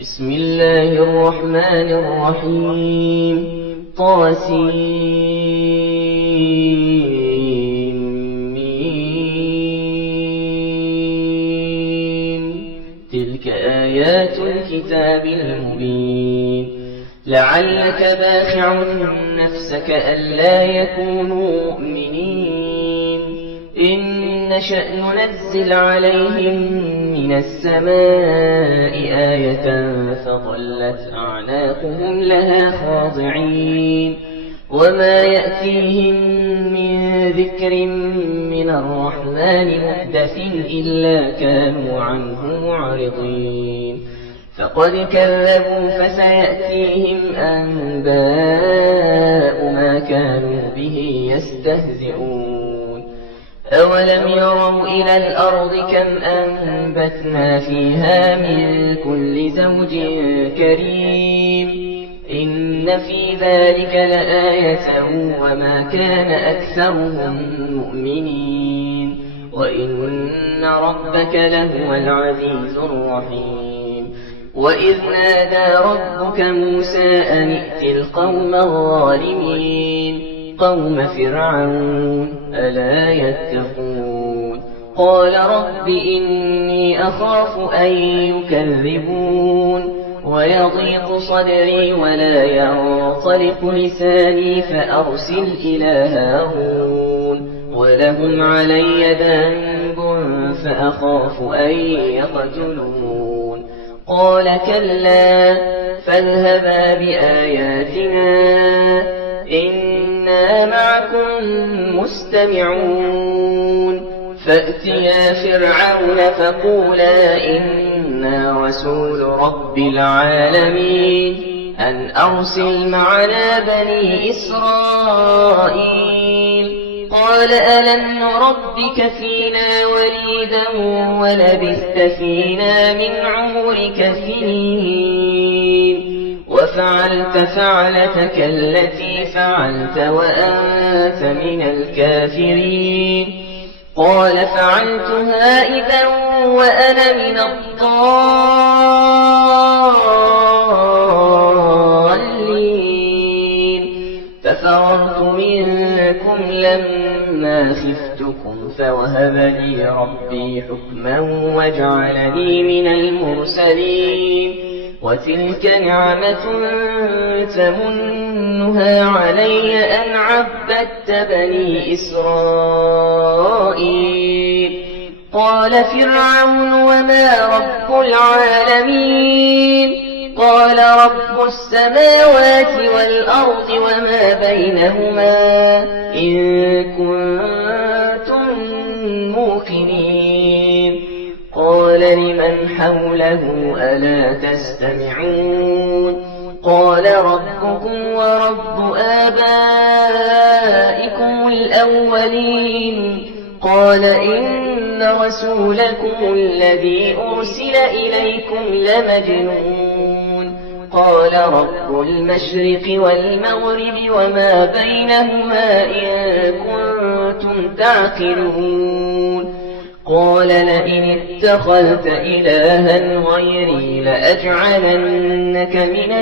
بسم الله الرحمن الرحيم. طاسيم. تلك آيات الكتاب المبين. لعلك باخع نفسك ألا يكونوا مؤمنين إن نشأ ننزل عليهم من السماء آية فظلت أعناقهم لها خاضعين وما يأتيهم من ذكر من الرحمن محدث إلا كانوا عنه معرضين فقد كذبوا فسيأتيهم أنباء ما كانوا به يستهزئون أولم يروا إلى الأرض كم أنبتنا فيها من كل زوج كريم إن في ذلك لآية وما كان أكثرهم مؤمنين وإن ربك لهو العزيز الرحيم وإذ نادى ربك موسى أن ائت القوم الظالمين قوم فرعون ألا يتقون قال رب إني أخاف أن يكذبون ويضيق صدري ولا ينطلق لساني فأرسل إلى هارون ولهم علي ذنب فأخاف أن يقتلون قال كلا فاذهبا بآياتنا إنا معكم مستمعون فأتيا فرعون فقولا إنا رسول رب العالمين أن أرسل معنا بني إسرائيل قال ألم نربك فينا وليدا ولبثت فينا من عمرك سنين وفعلت فعلتك التي فعلت وأنت من الكافرين قال فعلتها إذا وأنا من الضالين ففررت منكم لما خفتكم فوهب لي ربي حكما وجعلني من المرسلين وتلك نعمة تمنها علي أن عبدت بني إسرائيل قال فرعون وما رب العالمين قال رب السماوات والأرض وما بينهما إن كنتم موقنين قال لمن حوله ألا تستمعون قال ربكم ورب آبائكم الأولين قال إن رسولكم الذي أرسل إليكم لمجنون قال رب المشرق والمغرب وما بينهما إن كنتم تعقلون قال لئن اتخذت إلها غيري لأجعلنك من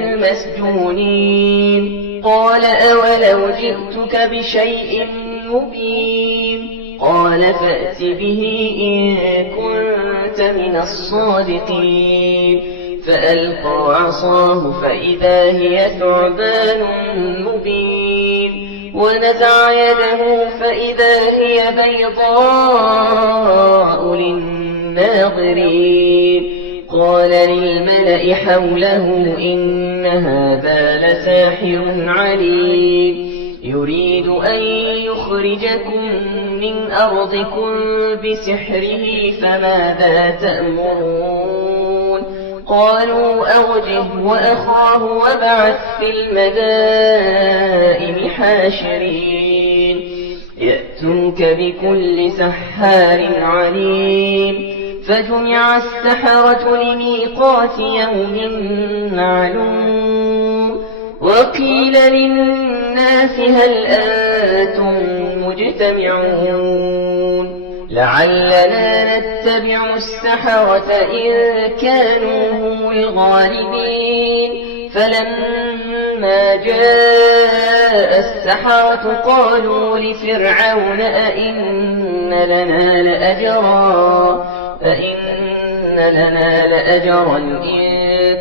المسجونين قال أولو جئتك بشيء مبين قال فأت به إن كنت من الصادقين فألقى عصاه فإذا هي ثعبان مبين ونزع يده فإذا هي بيضاء للناظرين قال للملأ حوله إن هذا لساحر عليم يريد أن يخرجكم من أرضكم بسحره فماذا تأمرون قالوا أوجه وأخاه وابعث في المدائن حاشرين يأتوك بكل سحار عليم فجمع السحرة لميقات يوم معلوم وقيل للناس هل أنتم مجتمعون لعلنا نتبع السحرة إن كانوا هم الغالبين فلما جاء السحرة قالوا لفرعون أئن لنا لأجرا إن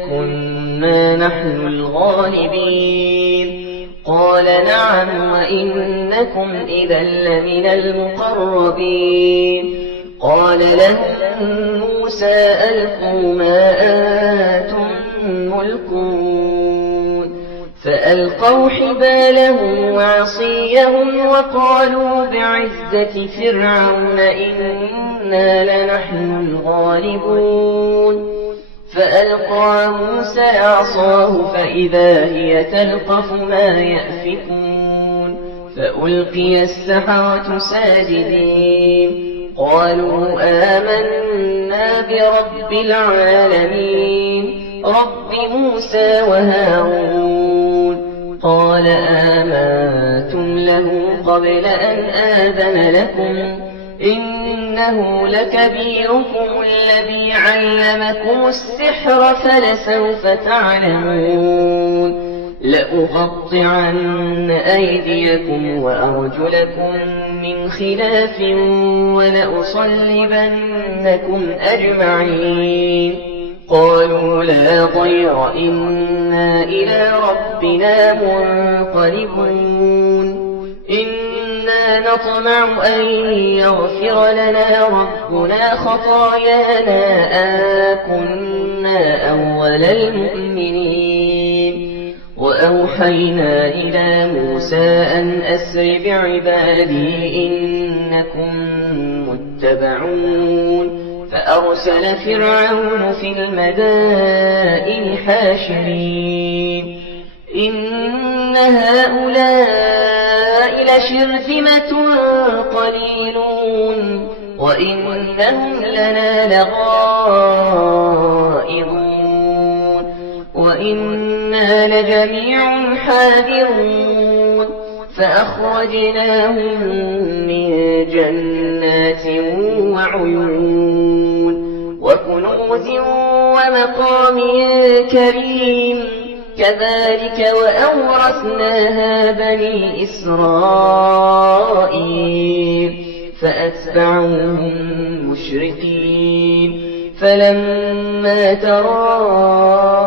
كنا نحن الغالبين قال نعم وإنكم إذا لمن المقربين قال لهم موسى ألقوا ما أنتم ملقون فألقوا حبالهم وعصيهم وقالوا بعزة فرعون إنا لنحن الغالبون فألقى موسى عصاه فإذا هي تلقف ما يأفكون فألقي السحرة ساجدين قالوا آمنا برب العالمين رب موسى وهارون قال آمنتم له قبل أن آذن لكم إنه لكبيركم الذي علمكم السحر فلسوف تعلمون لأقطعن أيديكم وأرجلكم من خلاف ولأصلبنكم أجمعين قالوا لا ضير إنا إلى ربنا منقلبون إنا نطمع أن يغفر لنا ربنا خطايانا أن كنا أول المؤمنين وأوحينا إلى موسى أن أسر بعبادي إنكم متبعون فأرسل فرعون في المدائن حاشرين إن هؤلاء لشرذمة قليلون وإنهم لنا لغائظون وإنا لجميع حاذرون فأخرجناهم من جنات وعيون وكنوز ومقام كريم كذلك وأورثناها بني إسرائيل فأتبعوهم مشرقين فلما تراءى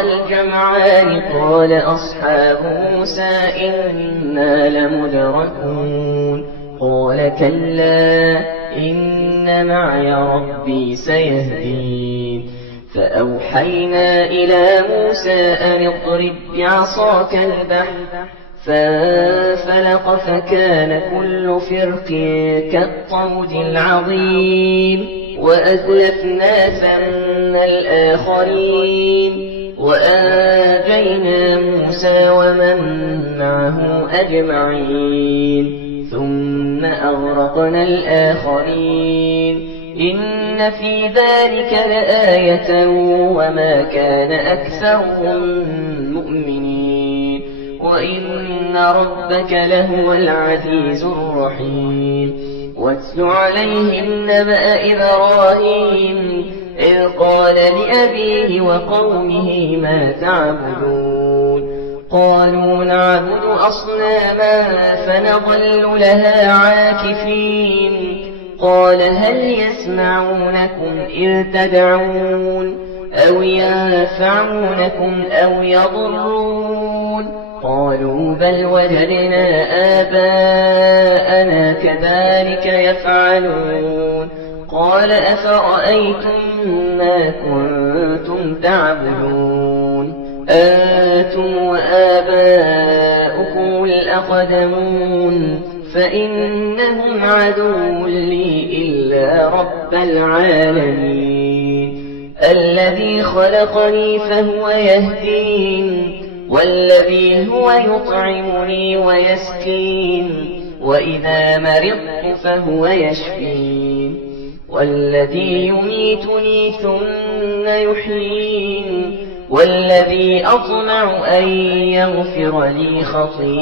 الجمعان قال أصحاب موسى إنا لمدركون قال كلا إن معي ربي سيهدين فأوحينا إلى موسى أن اضرب بعصاك البحر فانفلق فكان كل فرق كالطود العظيم وأزلفنا ثم الآخرين وأنجينا موسى ومن معه أجمعين ثم أغرقنا الآخرين إن في ذلك لآية وما كان أكثرهم مؤمنين وإن ربك لهو العزيز الرحيم واتل عليهم نبأ إبراهيم إذ قال لأبيه وقومه ما تعبدون قالوا نعبد أصناما فنظل لها عاكفين قال هل يسمعونكم إذ تدعون أو ينفعونكم أو يضرون قالوا بل وجدنا آباءنا كذلك يفعلون قال أفرأيتم ما كنتم تعبدون أنتم وآباؤكم الأقدمون فإنهم عدو لي إلا رب العالمين الذي خلقني فهو يهدين والذي هو يطعمني ويسكين وإذا مرضت فهو يشفين والذي يميتني ثم يحيين والذي أطمع أن يغفر لي خطيئتي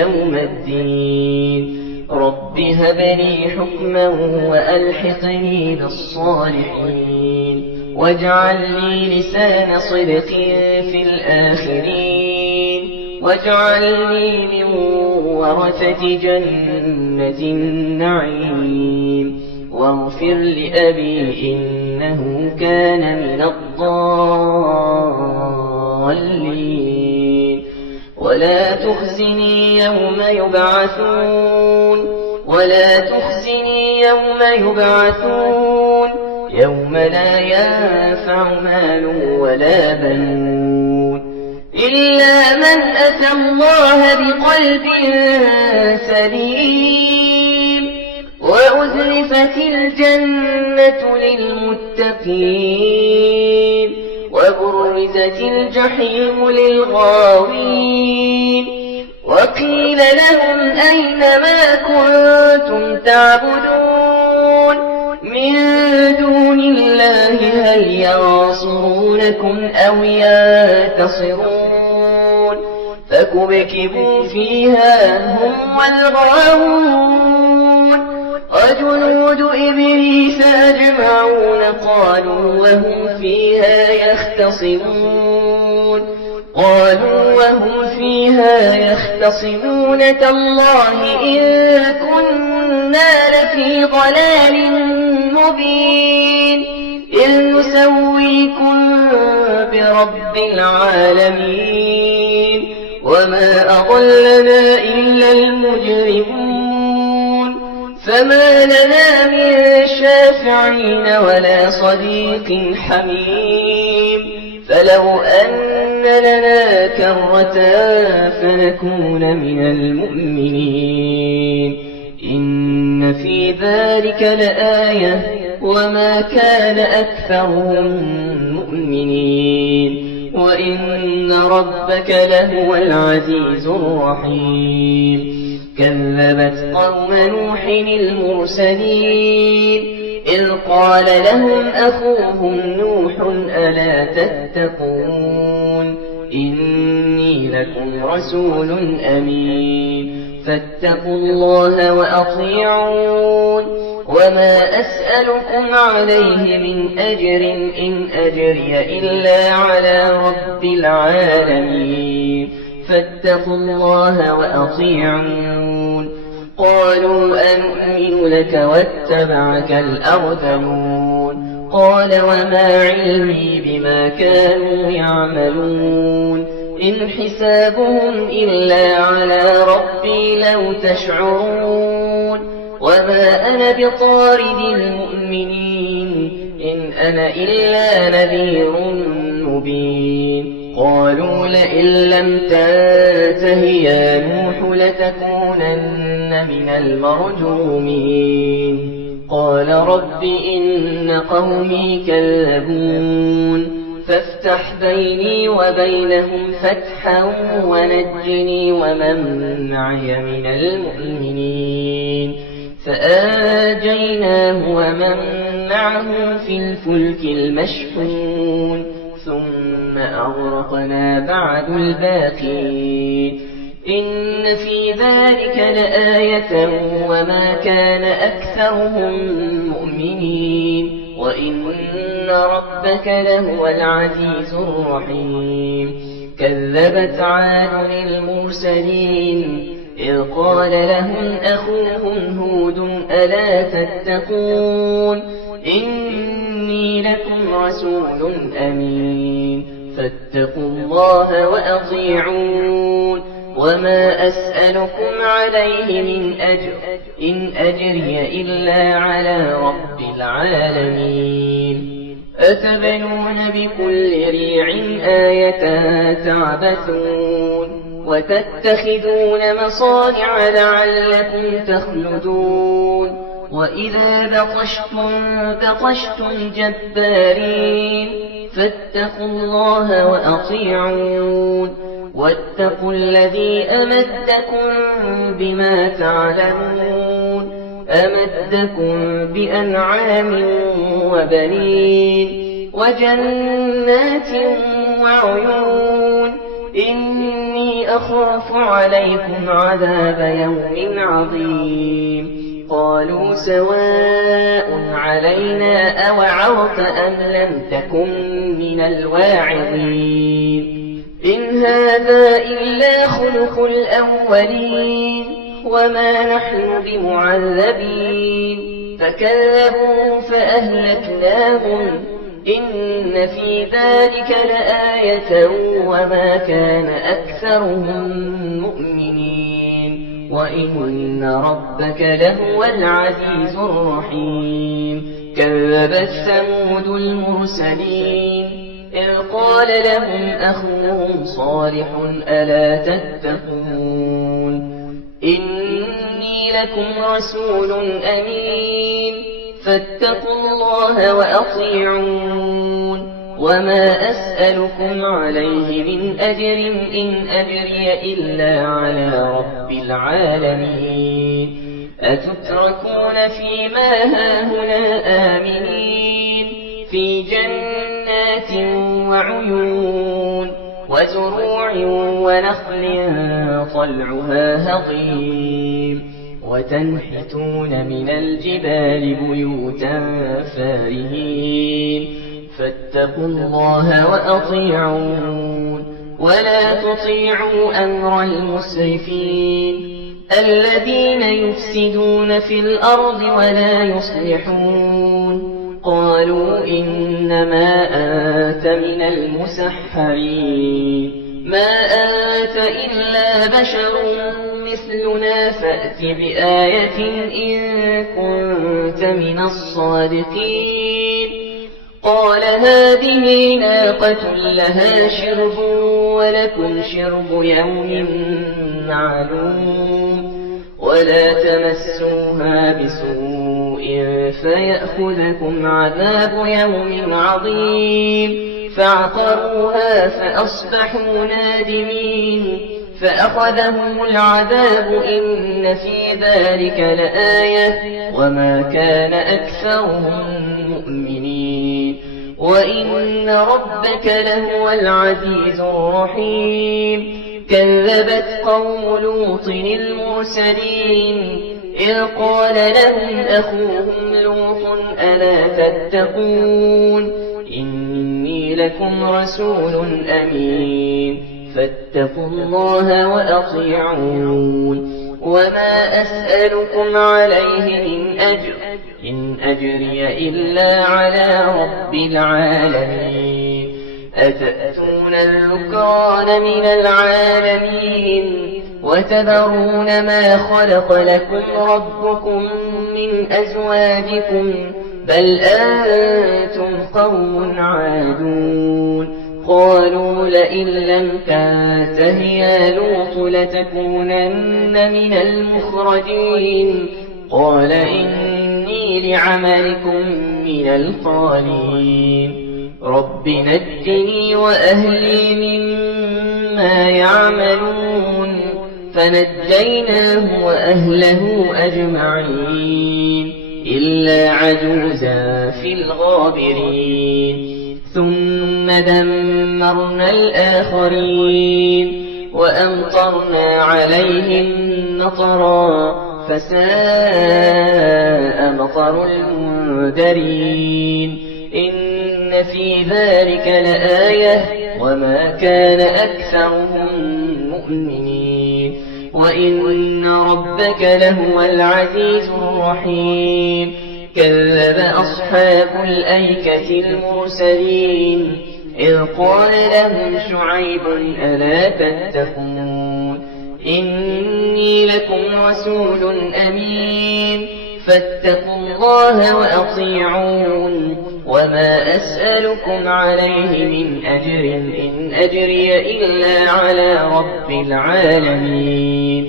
يوم الدين رب هب لي حكما وألحقني بالصالحين واجعل لي لسان صدق في الآخرين واجعلني من ورثة جنة النعيم واغفر لأبي إنه كان من الضالين ولا تخزني يوم يبعثون يوم لا ينفع مال ولا بنون إلا من أتى الله بقلب سليم وأزلفت الجنة للمتقين وبرزت الجحيم للغاوين وقيل لهم أين ما كنتم تعبدون من دون الله هل ينصرونكم أو ينتصرون فكبكبوا فيها هم والغاوون وجنود إبليس أجمعون قالوا وهم فيها يختصمون تالله إن كنا لفي ضلال مبين إذ نسويكم برب العالمين وما أضلنا إلا المجرمون فما لنا من شافعين ولا صديق حميم فلو أن لنا كرة فنكون من المؤمنين إن في ذلك لآية وما كان أكثرهم مؤمنين وإن ربك لهو العزيز الرحيم كذبت قوم نوح المرسلين إذ قال لهم أخوهم نوح ألا تتقون إني لكم رسول أمين فاتقوا الله وأطيعون وما أسألكم عليه من أجر إن أجري إلا على رب العالمين فاتقوا الله وأطيعون قالوا أنؤمن لك واتبعك الأرذلون قال وما علمي بما كانوا يعملون إن حسابهم إلا على ربي لو تشعرون وما أنا بطارد المؤمنين إن أنا إلا نذير مبين قالوا لئن لم تنته يا نوح لتكونن من المرجومين قال رب إن قومي كذبون فافتح بيني وبينهم فتحا ونجني ومن معي من المؤمنين فآجيناه ومن معه في الفلك المشحون ثم أغرقنا بعد الباقين إن في ذلك لآية وما كان أكثرهم مؤمنين وإن ربك لهو العزيز الرحيم كذبت عاد المرسلين إذ قال لهم أخوهم هود ألا تتقون إني لكم رسول أمين فاتقوا الله وأطيعون وما أسألكم عليه من أجر إن أجري إلا على رب العالمين أتبنون بكل ريع آية تعبثون وتتخذون مصانع لعلكم تخلدون وإذا بطشتم جبارين فاتقوا الله وأطيعون واتقوا الذي أمدكم بما تعلمون أمدكم بأنعام وبنين وجنات وعيون إني أخاف عليكم عذاب يوم عظيم قالوا سواء علينا أوعظت أم لم تكن من الواعظين إن هذا إلا خلق الأولين وما نحن بمعذبين فكذبوا فأهلكناهم إن في ذلك لآية وما كان أكثرهم مؤمنين وإن ربك لهو العزيز الرحيم كذبت ثمود المرسلين إذ قال لهم أخوهم صالح ألا تتقون إني لكم رسول أمين فاتقوا الله وأطيعون وما أسألكم عليه من أجر إن أجري إلا على رب العالمين أتتركون فيما هاهنا آمنين في جنات وعيون وزروع ونخل طلعها هضيم وتنحتون من الجبال بيوتا فارهين فاتقوا الله وأطيعون ولا تطيعوا أمر المسرفين الذين يفسدون في الأرض ولا يصلحون قالوا إنما أنت من المسحرين ما أنت إلا بشر مثلنا فأت بآية إن كنت من الصادقين قال هذه ناقة لها شرب ولكم شرب يوم معلوم ولا تمسوها بسوء فيأخذكم عذاب يوم عظيم فعقروها فأصبحوا نادمين فأخذهم العذاب إن في ذلك لآية وما كان أكثرهم مؤمنين وإن ربك لهو العزيز الرحيم كذبت قوم لوط المرسلين إذ قال لهم أخوهم لوط ألا تتقون إني لكم رسول أمين فاتقوا الله وأطيعون وما أسألكم عليه من أجر إن أجري إلا على رب العالمين أتأتون الذكران من العالمين وتذرون ما خلق لكم ربكم من أزواجكم بل أنتم قوم عادون قالوا لئن لم تنته يا لوط لتكونن من المخرجين قال إني لعملكم من القالين رب نجني وأهلي مما يعملون فنجيناه وأهله أجمعين إلا عجوزا في الغابرين ثم دمرنا الآخرين وأمطرنا عليهم مطرا فساء مطر المنذرين إن في ذلك لآية وما كان أكثرهم مؤمنين وإن ربك لهو العزيز الرحيم كذب أصحاب الأيكة المرسلين إذ قال لهم شعيب ألا تتقون إني لكم رسول أمين فاتقوا الله وأطيعون وما أسألكم عليه من أجر إن أجري إلا على رب العالمين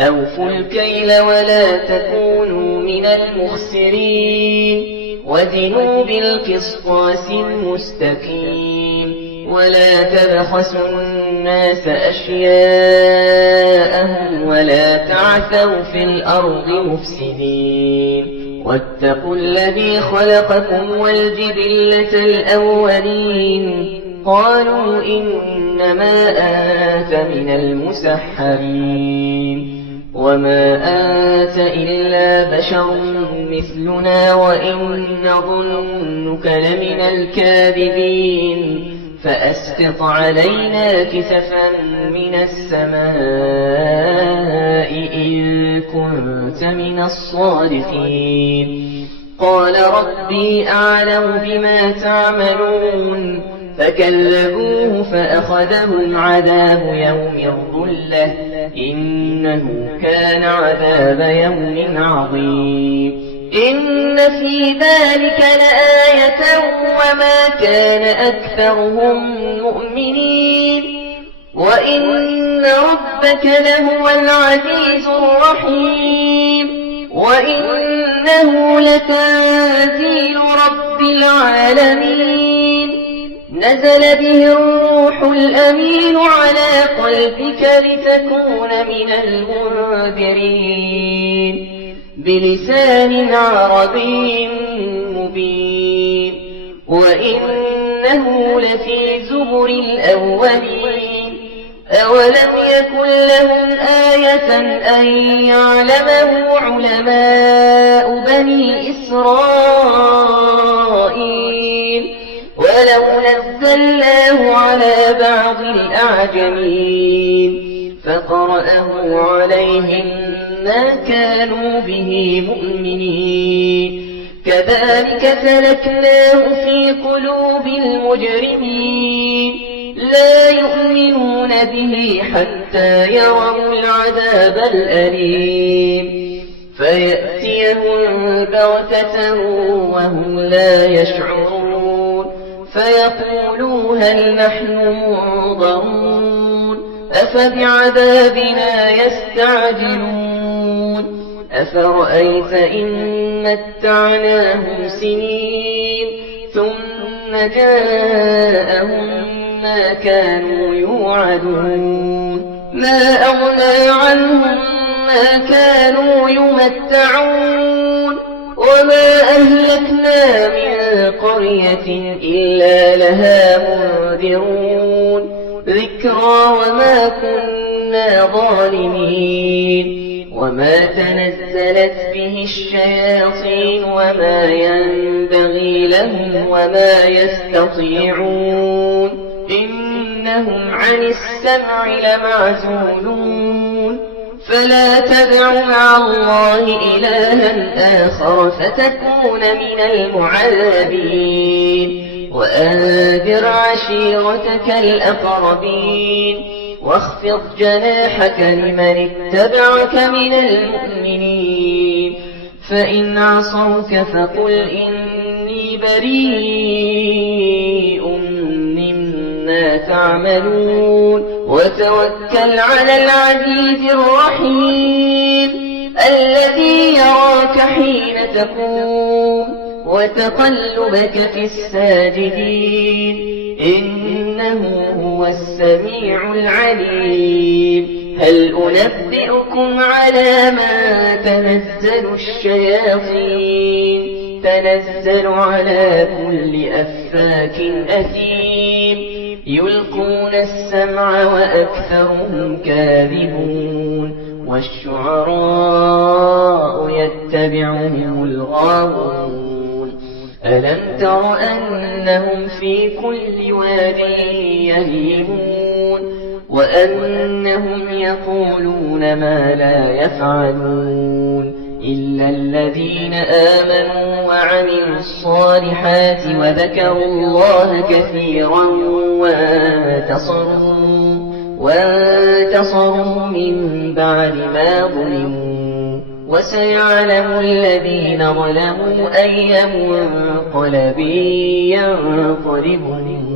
أوفوا الكيل ولا تكونوا من المخسرين وزنوا بالقسطاس المستقيم ولا تبخسوا الناس أشياءهم ولا تعثوا في الأرض مفسدين واتقوا الذي خلقكم والجبلة الأولين قالوا إنما أنت من المسحرين وما أنت إلا بشر مثلنا وإن نظنك لمن الكاذبين فأسقط علينا كسفا من السماء إن كنت من الصادقين قال ربي أعلم بما تعملون فكذبوه فأخذهم عذاب يوم الظلة إنه كان عذاب يوم عظيم إن في ذلك لآية وما كان أكثرهم مؤمنين وإن ربك لهو العزيز الرحيم وإنه لتنزيل رب العالمين نزل به الروح الأمين على قلبك لتكون من المنذرين بلسان عربي مبين وإنه لفي زبر الأولين أولم يكن لهم آية أن يعلمه علماء بني إسرائيل ولو نزلناه على بعض الأعجمين فقرأه عليهم ما كانوا به مؤمنين كذلك سلكناه في قلوب المجرمين لا يؤمنون به حتى يروا العذاب الأليم فيأتيهم بغتة وهم لا يشعرون فيقولوا هل نحن منظرون أفبعذابنا يستعجلون أفرأيت إن متعناهم سنين ثم جاءهم ما كانوا يوعدون ما أغنى عنهم ما كانوا يمتعون وما أهلكنا من قرية إلا لها منذرون ذكرى وما كنا ظالمين وما تنزلت به الشياطين وما ينبغي لهم وما يستطيعون إنهم عن السمع لمعزولون فلا تدع مع الله إلها آخر فتكون من المعذبين وأنذر عشيرتك الأقربين واخفض جناحك لمن اتبعك من المؤمنين فإن عصوك فقل إني بريء مما تعملون وتوكل على العزيز الرحيم الذي يراك حين تقوم وتقلبك في الساجدين إنه هو السميع العليم هل أنبئكم على ما تنزل الشياطين تنزل على كل أفاك أثيم يلقون السمع وأكثرهم كاذبون والشعراء يتبعهم الغاوون ألم تر أنهم في كل واد يهيمون وأنهم يقولون ما لا يفعلون إلا الذين آمنوا وعملوا الصالحات وذكروا الله كثيرا وانتصروا من بعد ما ظلموا وسيعلم الذين ظلموا أي منقلب ينقلبون